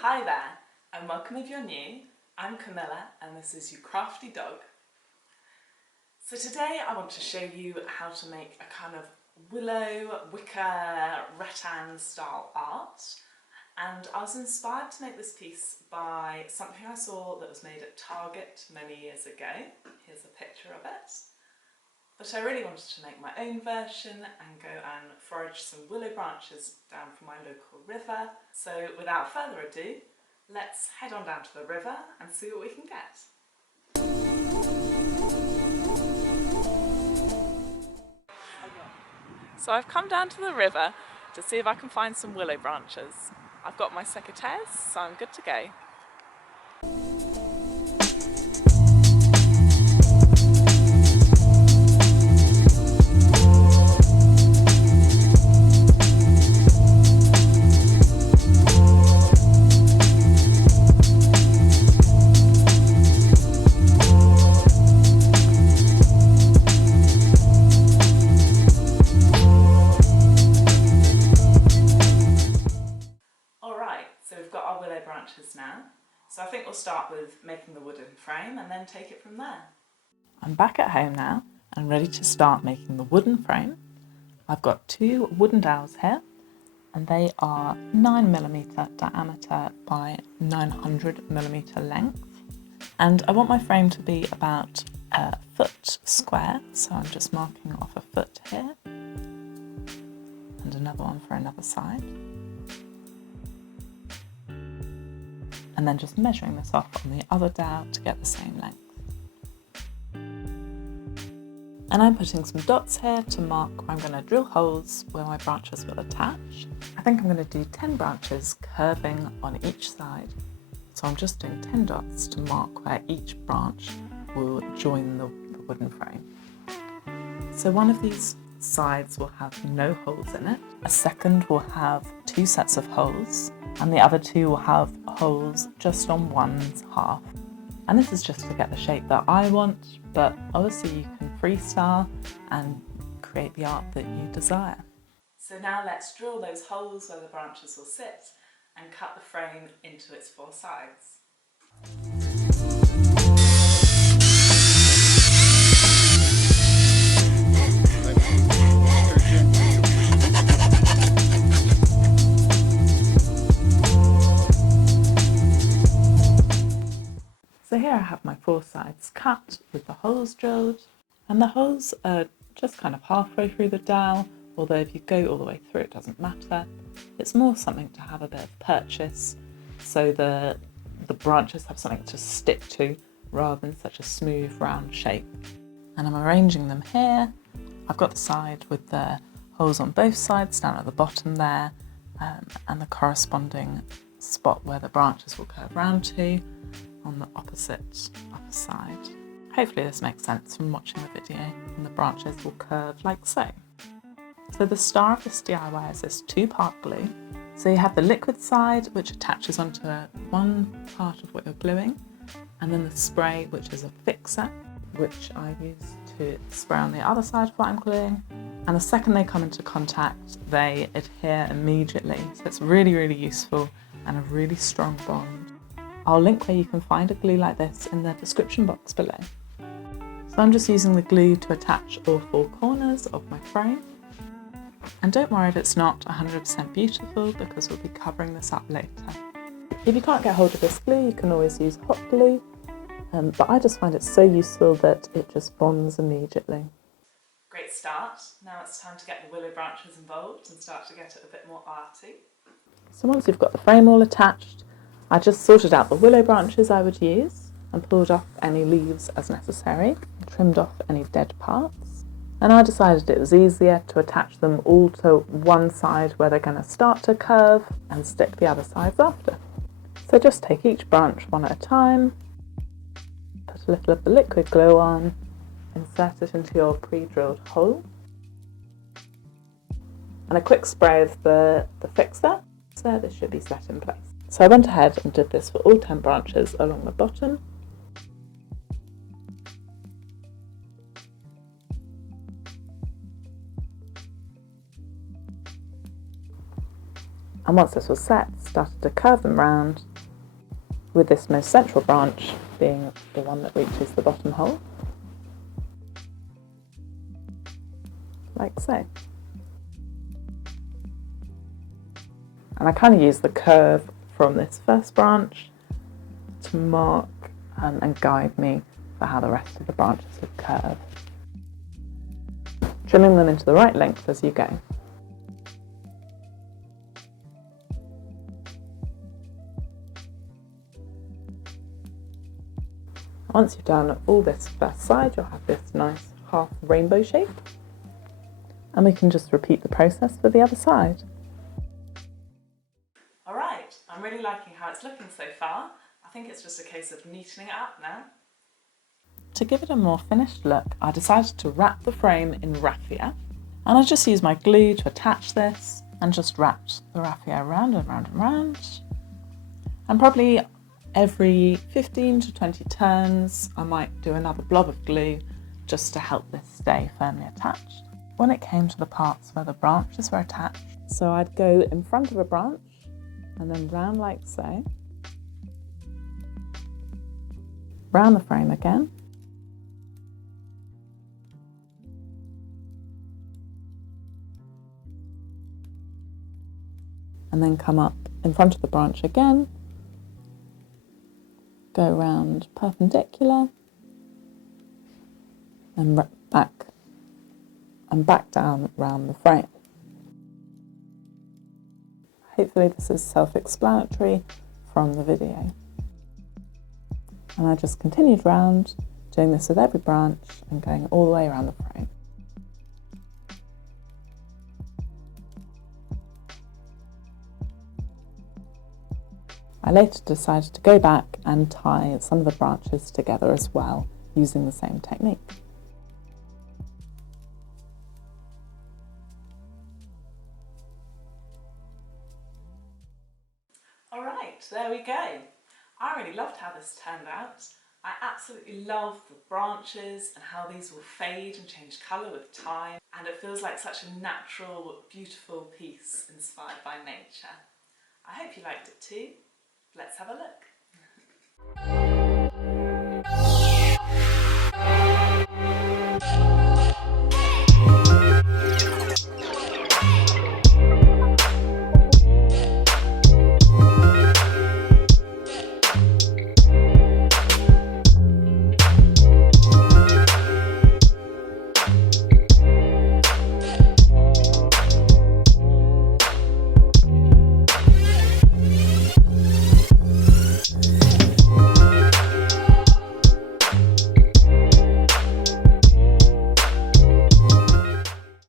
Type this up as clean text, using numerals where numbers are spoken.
Hi there, and welcome if you're new. I'm Camilla and this is You Crafty Dog. So today I want to show you how to make a kind of willow, wicker, rattan style art. And I was inspired to make this piece by something I saw that was made at Target many years ago. Here's a picture of it. But I really wanted to make my own version and go and forage some willow branches down from my local river. So without further ado, let's head on down to the river and see what we can get. So I've come down to the river to see if I can find some willow branches. I've got my secateurs, so I'm good to go. So we've got our willow branches now. So I think we'll start with making the wooden frame and then take it from there. I'm back at home now and ready to start making the wooden frame. I've got two wooden dowels here and they are 9mm diameter by 900mm length. And I want my frame to be about a foot square, so I'm just marking off a foot here and another one for another side. And then just measuring this off on the other dowel to get the same length. And I'm putting some dots here to mark where I'm going to drill holes where my branches will attach. I think I'm going to do 10 branches curving on each side. So I'm just doing 10 dots to mark where each branch will join the wooden frame. So one of these sides will have no holes in it. A second will have 2 sets of holes. And the other 2 will have holes just on one half. And this is just to get the shape that I want, but obviously you can freestyle and create the art that you desire. So now let's drill those holes where the branches will sit and cut the frame into its 4 sides. So here I have my 4 sides cut with the holes drilled, and the holes are just kind of halfway through the dowel, although if you go all the way through it doesn't matter. It's more something to have a bit of purchase so the branches have something to stick to rather than such a smooth round shape. And I'm arranging them here. I've got the side with the holes on both sides down at the bottom there, and the corresponding spot where the branches will curve round to on the opposite upper side. Hopefully this makes sense from watching the video, and the branches will curve like so. So the star of this DIY is this 2-part glue. So you have the liquid side, which attaches onto one part of what you're gluing, and then the spray, which is a fixer, which I use to spray on the other side of what I'm gluing. And the second they come into contact, they adhere immediately. So it's really, really useful and a really strong bond. I'll link where you can find a glue like this in the description box below. So I'm just using the glue to attach all 4 corners of my frame. And don't worry if it's not 100% beautiful, because we'll be covering this up later. If you can't get hold of this glue, you can always use hot glue, but I just find it so useful that it just bonds immediately. Great start. Now it's time to get the willow branches involved and start to get it a bit more arty. So once you've got the frame all attached, I just sorted out the willow branches I would use and pulled off any leaves as necessary, trimmed off any dead parts. And I decided it was easier to attach them all to one side where they're going to start to curve and stick the other sides after. So just take each branch one at a time, put a little of the liquid glue on, insert it into your pre-drilled hole, and a quick spray of the fixer, so this should be set in place. So I went ahead and did this for all 10 branches along the bottom. And once this was set, started to curve them round with this most central branch being the one that reaches the bottom hole, like so. And I kind of use the curve from this first branch to mark and guide me for how the rest of the branches would curve. Trimming them into the right length as you go. Once you've done all this first side, you'll have this nice half rainbow shape. And we can just repeat the process for the other side. Alright, I'm really liking how it's looking so far. I think it's just a case of neatening it up now. To give it a more finished look, I decided to wrap the frame in raffia. And I just used my glue to attach this and just wrapped the raffia around and round and round. And probably every 15 to 20 turns, I might do another blob of glue just to help this stay firmly attached. When it came to the parts where the branches were attached, so I'd go in front of a branch and then round like so, round the frame again, and then come up in front of the branch again, go round perpendicular, and back down round the frame. Hopefully this is self-explanatory from the video. And I just continued round, doing this with every branch and going all the way around the frame. I later decided to go back and tie some of the branches together as well, using the same technique. Alright, there we go. I really loved how this turned out. I absolutely love the branches and how these will fade and change colour with time, and it feels like such a natural, beautiful piece inspired by nature. I hope you liked it too. Let's have a look.